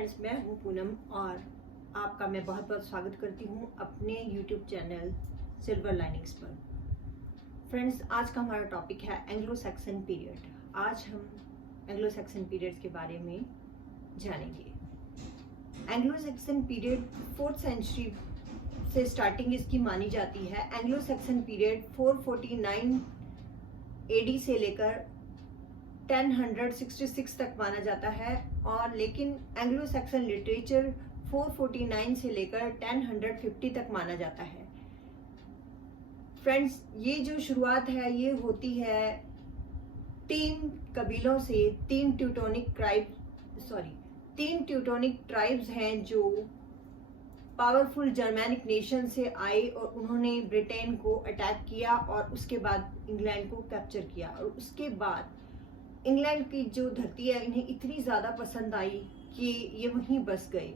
Friends, मैं हूं पूनम और आपका मैं बहुत बहुत स्वागत करती हूं अपने YouTube चैनल सिल्वर लाइनिंग्स पर। फ्रेंड्स, आज का हमारा टॉपिक है एंग्लो सैक्सन पीरियड। आज हम एंग्लो सैक्सन पीरियड के बारे में जानेंगे। Anglo Saxon period 4th century से स्टार्टिंग इसकी मानी जाती है। एंग्लो सैक्सन पीरियड 449 AD से लेकर 1066 तक माना जाता है, और लेकिन एंग्लो सैक्सन लिटरेचर 449 से लेकर 1050 तक माना जाता है। फ्रेंड्स, ये जो शुरुआत है ये होती है 3 कबीलों से। 3 ट्यूटोनिक ट्राइब्स हैं जो पावरफुल जर्मैनिक नेशन से आए और उन्होंने ब्रिटेन को अटैक किया और उसके बाद इंग्लैंड को कैप्चर किया। और उसके बाद इंग्लैंड की जो धरती है इन्हें इतनी ज़्यादा पसंद आई कि ये वहीं बस गए।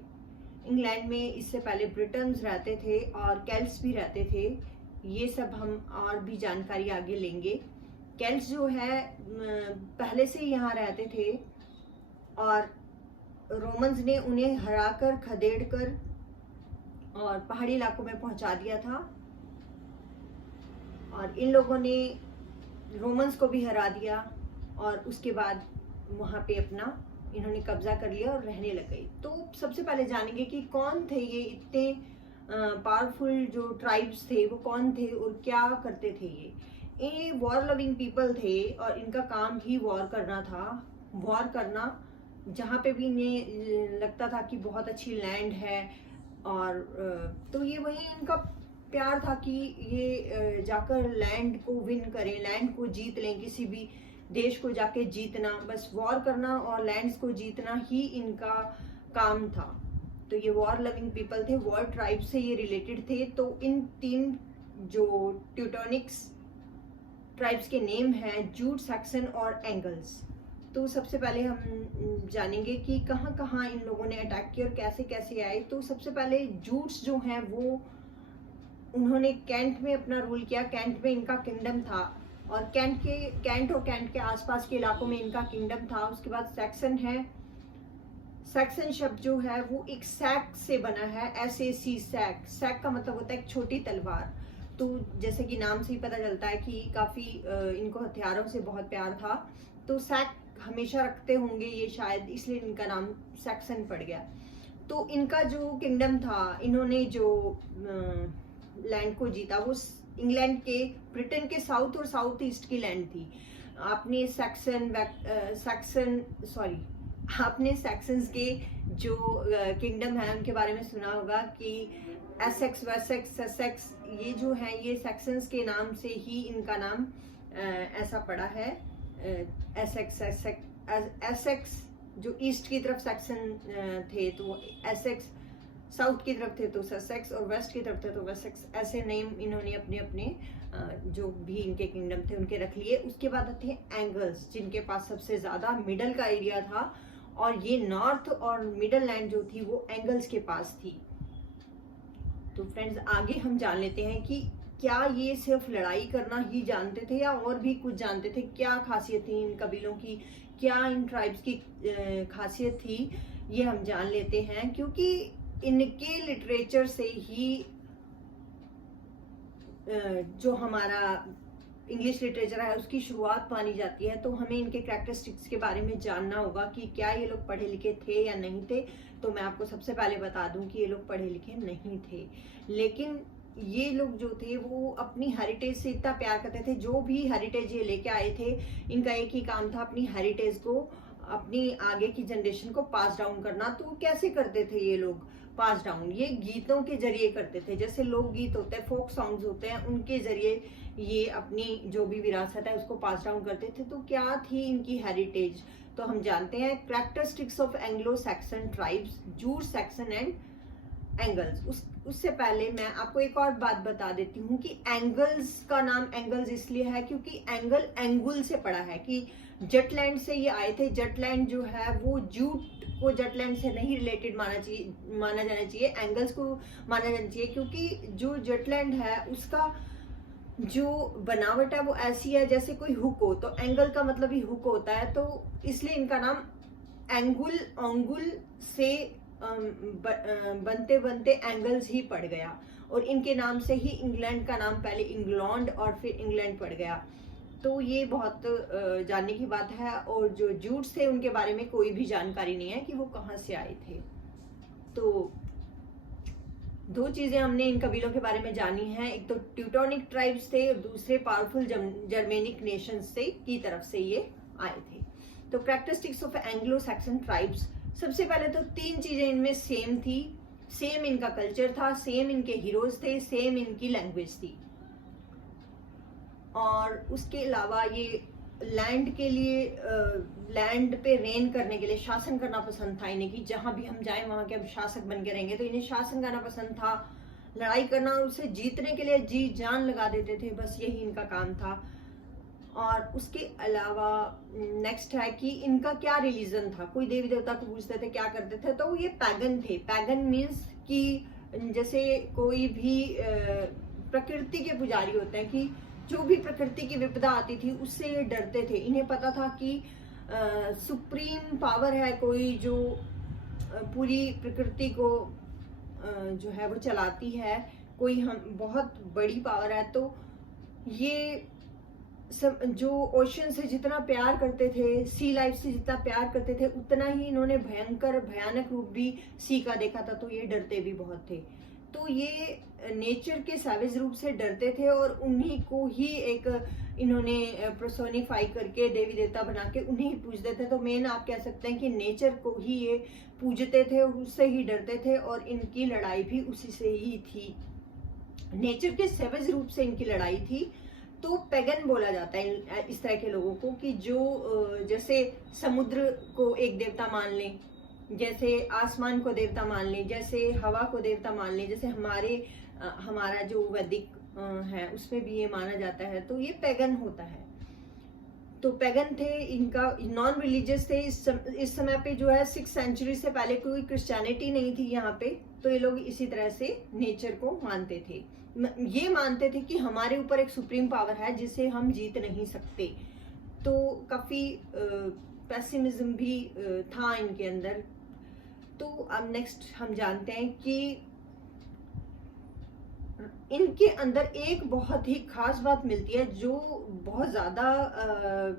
इंग्लैंड में इससे पहले ब्रिटन्स रहते थे और केल्ट्स भी रहते थे। ये सब हम और भी जानकारी आगे लेंगे। केल्ट्स जो है पहले से यहाँ रहते थे और रोमन्स ने उन्हें हराकर खदेड़कर और पहाड़ी इलाकों में पहुंचा दिया था, और इन लोगों ने रोमन्स को भी हरा दिया और उसके बाद वहाँ पे अपना इन्होंने कब्जा कर लिया और रहने लग गए। तो सबसे पहले जानेंगे कि कौन थे ये इतने पावरफुल जो ट्राइब्स थे, वो कौन थे और क्या करते थे। ये वॉर लविंग पीपल थे और इनका काम ही वॉर करना था। वॉर करना, जहाँ पे भी इन्हें लगता था कि बहुत अच्छी लैंड है, और तो ये वही इनका प्यार था कि ये जाकर लैंड को विन करें, लैंड को जीत लें, किसी भी देश को जाके जीतना, बस वॉर करना और लैंड्स को जीतना ही इनका काम था। तो ये वॉर लविंग पीपल थे, वॉर ट्राइब से ये रिलेटेड थे। तो इन 3 जो ट्यूटोनिक्स ट्राइब्स के नेम हैं जूट, सैक्सन और एंगल्स। तो सबसे पहले हम जानेंगे कि कहाँ कहाँ इन लोगों ने अटैक किया और कैसे कैसे आए। तो सबसे पहले जूट्स जो हैं वो उन्होंने कैंट में अपना रूल किया। कैंट में इनका किंगडम था और कैंट और कैंट के आसपास के इलाकों में इनका किंगडम था। उसके बाद सैक्सन है। सैक्सन शब्द जो है वो एक सैक से बना है, SAC सैक। सैक का मतलब होता है एक छोटी तलवार। तो जैसे कि नाम से ही पता चलता है कि काफी इनको हथियारों से बहुत प्यार था, तो सैक हमेशा रखते होंगे ये शायद, इसलिए इनका नाम सैक्सन पड़ गया। तो इनका जो किंगडम था, इन्होंने जो लैंड को जीता वो इंग्लैंड के, ब्रिटेन के साउथ और साउथ ईस्ट की लैंड थी। आपने सैक्सन्स के जो किंगडम है उनके बारे में सुना होगा कि एसेक्स, वेसेक्स, ससेक्स, ये जो है ये सैक्सन्स के नाम से ही इनका नाम ऐसा पड़ा है। एसेक्स जो ईस्ट की तरफ सैक्सन थे तो एसेक्स, साउथ की तरफ थे तो ससेक्स, और वेस्ट की तरफ थे तो वेसेक्स। ऐसे नेम इन्होंने अपने अपने जो भी इनके किंगडम थे उनके रख लिए। उसके बाद थे एंगल्स, जिनके पास सबसे ज्यादा मिडल का एरिया था, और ये नॉर्थ और मिडल लैंड जो थी वो एंगल्स के पास थी। तो फ्रेंड्स, आगे हम जान लेते हैं कि क्या ये सिर्फ लड़ाई करना ही जानते थे या और भी कुछ जानते थे। क्या खासियत थी इन कबीलों की, क्या इन ट्राइब्स की खासियत थी, ये हम जान लेते हैं। क्योंकि इनके लिटरेचर से ही जो हमारा इंग्लिश लिटरेचर है उसकी शुरुआत मानी जाती है। तो हमें इनके कैरेक्टरिस्टिक्स के बारे में जानना होगा कि क्या ये लोग पढ़े लिखे थे या नहीं थे। तो मैं आपको सबसे पहले बता दूं कि ये लोग पढ़े लिखे नहीं थे, लेकिन ये लोग जो थे वो अपनी हेरिटेज से इतना प्यार करते थे। जो भी हेरिटेज ये लेके आए थे, इनका एक ही काम था अपनी हेरिटेज को, अपनी आगे की जनरेशन को पास डाउन करना। तो कैसे करते थे ये लोग पास डाउन? ये गीतों के जरिए करते थे। जैसे लोकगीत होते हैं, फोक सॉन्ग्स होते हैं, उनके जरिए ये अपनी जो भी विरासत है उसको पास डाउन करते थे। तो क्या थी इनकी हेरिटेज? तो हम जानते हैं characteristics of Anglo Saxon tribes, jute, Saxon and angles. उससे पहले मैं आपको एक और बात बता देती हूँ कि एंगल्स का नाम एंगल्स इसलिए है क्योंकि एंगल एंगुल से पड़ा है, कि जटलैंड से ये आए थे। जटलैंड जो है वो जूट को जटलैंड से नहीं रिलेटेड माना जाना चाहिए, एंगल्स को माना जाना चाहिए। क्योंकि जो जटलैंड है उसका जो बनावट है वो ऐसी है जैसे कोई हुक हो, तो एंगल का मतलब ही हुक होता है, तो इसलिए इनका नाम एंगुल ओंगुल से बनते बनते एंगल्स ही पड़ गया, और इनके नाम से ही इंग्लैंड का नाम पहले इंग्लैंड और फिर इंग्लैंड पड़ गया। तो ये बहुत जानने की बात है। और जो जूट्स थे उनके बारे में कोई भी जानकारी नहीं है कि वो कहाँ से आए थे। तो दो चीजें हमने इन कबीलों के बारे में जानी है, एक तो ट्यूटोनिक ट्राइब्स थे और दूसरे पावरफुल जर्मेनिक नेशंस से की तरफ से ये आए थे। तो characteristics of Anglo Saxon tribes, सबसे पहले तो तीन चीजें इनमें सेम थी। सेम इनका कल्चर था, सेम इनके हीरोज थे, सेम इनकी लैंग्वेज थी। और उसके अलावा ये लैंड के लिए, लैंड पे रेन करने के लिए शासन करना पसंद था इन्हें, कि जहां भी हम जाएं वहां के हम शासक बन के रहेंगे। तो इन्हें शासन करना पसंद था, लड़ाई करना और उसे जीतने के लिए जी जान लगा देते थे, बस यही इनका काम था। और उसके अलावा नेक्स्ट है कि इनका क्या रिलीजन था, कोई देवी देवता को पूजते थे, क्या करते थे, तो ये पैगन थे। पैगन मीन्स कि जैसे कोई भी प्रकृति के पुजारी होते हैं, कि जो भी प्रकृति की विपदा आती थी उससे ये डरते थे। इन्हें पता था कि सुप्रीम पावर है कोई जो पूरी प्रकृति को जो है वो चलाती है, कोई हम बहुत बड़ी पावर है। तो ये सब जो ओशन से जितना प्यार करते थे, सी लाइफ से जितना प्यार करते थे, उतना ही इन्होंने भयंकर भयानक रूप भी सी का देखा था, तो ये डरते भी बहुत थे। तो ये नेचर के सैवेज रूप से डरते थे और उन्हीं को ही एक इन्होंने पर्सोनिफाई करके देवी देवता बना के उन्हीं ही पूजते थे। तो मेन आप कह सकते हैं कि नेचर को ही ये पूजते थे और उससे ही डरते थे, और इनकी लड़ाई भी उसी से ही थी। नेचर के सैवेज रूप से इनकी लड़ाई थी। तो पैगन बोला जाता है इस तरह के लोगों को, कि जो जैसे समुद्र को एक देवता मान लें, जैसे आसमान को देवता मान लें, जैसे हवा को देवता मान लें, जैसे हमारा जो वैदिक है उसमें भी ये माना जाता है। तो ये पैगन होता है। तो पैगन थे, इनका नॉन रिलीजियस थे। इस समय पे जो है 6th सेंचुरी से पहले कोई क्रिश्चियनिटी नहीं थी यहाँ पे। तो ये लोग इसी तरह से नेचर को मानते थे, ये मानते थे कि हमारे ऊपर एक सुप्रीम पावर है जिसे हम जीत नहीं सकते। तो काफी पेसिमिज्म भी था इनके अंदर। तो अब नेक्स्ट हम जानते हैं कि इनके अंदर एक बहुत ही खास बात मिलती है जो बहुत ज्यादा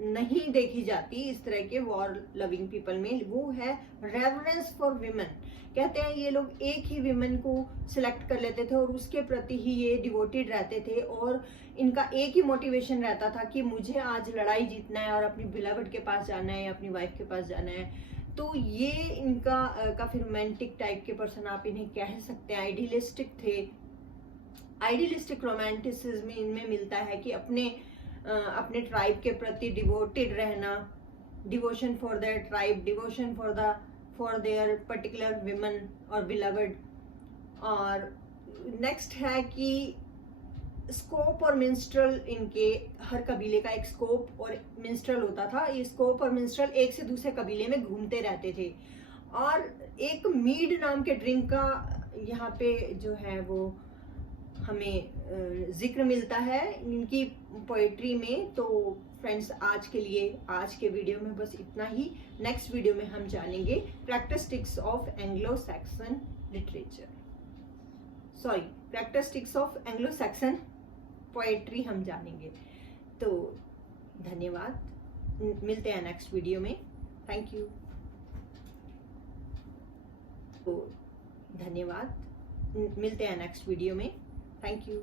नहीं देखी जाती इस तरह के वॉर लविंग पीपल में, वो है रेवरेंस फॉर विमेन। कहते हैं ये लोग एक ही विमेन को सिलेक्ट कर लेते थे और उसके प्रति ही ये डिवोटेड रहते थे, और इनका एक ही मोटिवेशन रहता था कि मुझे आज लड़ाई जीतना है और अपनी बिलवड के पास जाना है या अपनी वाइफ के पास जाना है। तो ये इनका काफी रोमांटिक टाइप के पर्सन आप इन्हें कह सकते हैं। आइडियलिस्टिक थे। आइडियलिस्टिक रोमांटिसिज्म इनमें मिलता है कि अपने ट्राइब के प्रति डिवोटेड रहना, devotion for their tribe, devotion for their particular women और बिलवड। और नेक्स्ट है कि स्कोप और मिंस्ट्रल, इनके हर कबीले का एक स्कोप और मिंस्ट्रल होता था। ये स्कोप और मिंस्ट्रल एक से दूसरे कबीले में घूमते रहते थे। और एक मीड नाम के ड्रिंक का यहाँ पे जो है वो हमें जिक्र मिलता है इनकी पोएट्री में। तो फ्रेंड्स, आज के लिए आज के वीडियो में बस इतना ही। नेक्स्ट वीडियो में हम जानेंगे characteristics of Anglo Saxon literature, sorry characteristics of Anglo Saxon poetry हम जानेंगे। तो धन्यवाद, मिलते हैं नेक्स्ट वीडियो में। Thank you. तो धन्यवाद, मिलते हैं नेक्स्ट वीडियो में। Thank you.